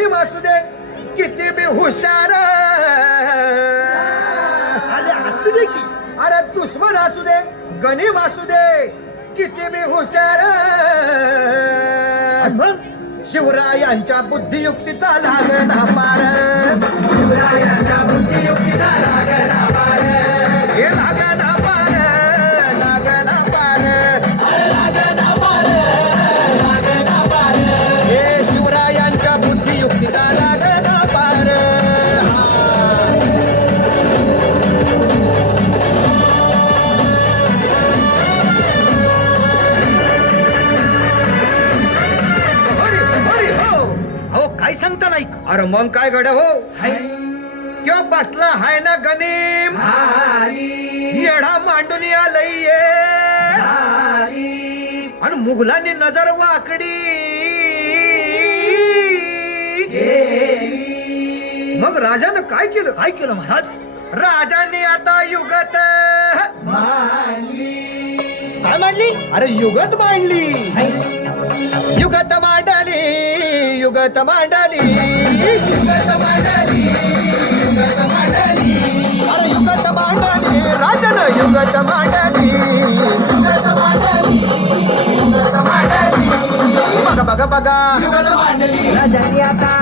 गणिम असू दे किती बी हुशार, अरे असू दे की. अरे दुश्मन असू दे गणिम असू दे किती बी हुशार, आणि मग शिवरायांच्या बुद्धियुक्तीचा लागना पार, शिवरायांच्या बुद्धियुक्तीचा लागना पार, हे लागना पार, लागना पार, लागना पार, लागना पार, हे शिवरायांच्या बुद्धियुक्तीचा लागना पार. अहो काय सांगता नाही. अरे मग काय गड हो, हाय. त्यो बसला हाय ना गणिम, येडा मांडून आलंय आणि मुघलांनी नजर वाकडी, मग राजानं काय केलं? काय केलं महाराज? राजांनी आता युगत काय मांडली? अरे युगत मांडली, युगत मांडली, युगत मांडली, युगत मांडली, युगत मांडली, अरे युगत मांडली, राजानं युगत मांडली, युगत मांडली, युगत मांडली, बघा बघा बघा युगत मांडली, राजांनी आता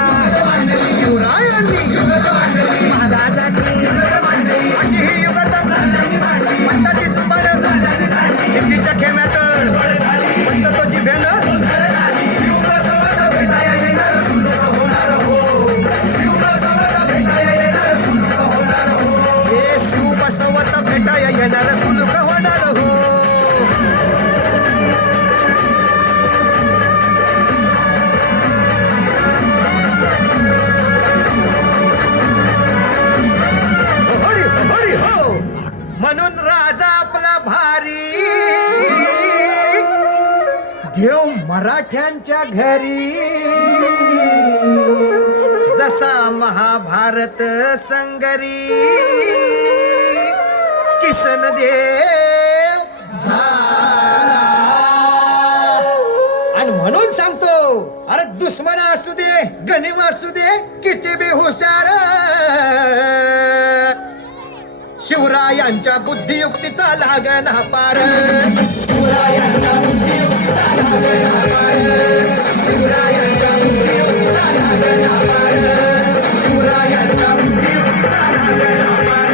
शिवरायांनी युगत मांडली, महाराजांनी अशी ही युगत पंताची जुंबर शिट्टीच्या खेम्यात पंत तो जिभेनं भेटाया येणार सुलूक होणार हो. हरी हरी हो, म्हणून राजा आपला भारी, देव मराठ्यांच्या घरी, जसा महाभारत संगरी किसन देव झाला. आणि म्हणून सांगतो, अरे दुश्मन असू दे गणिम असू दे किती बी हुशार, शिवरायांच्या बुद्धियुक्तीचा लागना पार, शिवरायांच्या बुद्धियुक्तीचा लागना पार, शिवरायांच्या बुद्धियुक्तीचा लागना पार, शिवरायांच्या बुद्धियुक्तीचा लागना पार.